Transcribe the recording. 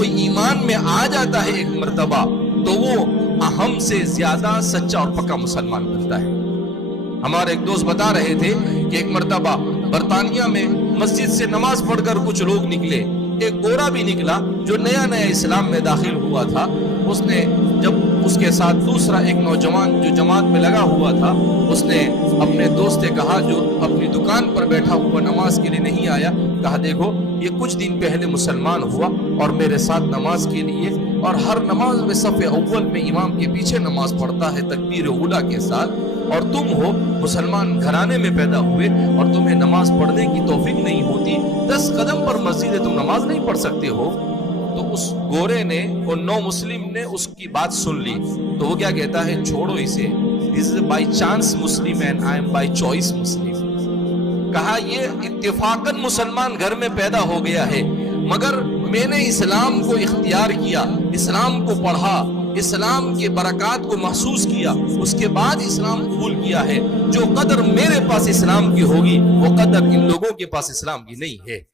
कोई ईमान में आ जाता है एक मर्तबा, तो वो हम से ज्यादा सच्चा और पक्का मुसलमान बनता है। हमारे एक दोस्त बता रहे थे कि एक मर्तबा बरतानिया में मस्जिद से नमाज पढ़कर कुछ लोग निकले, एक गोरा भी निकला जो नया नया इस्लाम में दाखिल हुआ था। उसने जब उसके साथ दूसरा एक नौजवान जो जमात में लगा हुआ था, उसने अपने दोस्त से कहा जो अपनी दुकान पर बैठा हुआ नमाज के लिए नहीं आया, कहा देखो ये कुछ दिन पहले मुसलमान हुआ और मेरे साथ नमाज के लिए, और हर नमाज में सफ़े अव्वल में इमाम के पीछे नमाज पढ़ता है तकबीर उला के साथ, और तुम हो मुसलमान घराने में पैदा हुए और तुम्हें नमाज पढ़ने की तौफीक नहीं होती, 10 कदम पर मस्जिद है, तुम नमाज नहीं पढ़ सकते हो। तो उस गोरे ने और नौ मुस्लिम ने उसकी बात सुन ली, तो वो क्या कहता है, छोड़ो इसे, this is by chance Muslim and I am by choice Muslim. कहा ये इत्तेफाकन मुसलमान घर में पैदा हो गया है, मगर मैंने इस्लाम को इख्तियार किया, इस्लाम को पढ़ा, इस्लाम के बरकत को महसूस किया, उसके बाद इस्लाम कबूल किया है। जो कदर मेरे पास इस्लाम की होगी वो कदर इन लोगों के पास इस्लाम की नहीं है।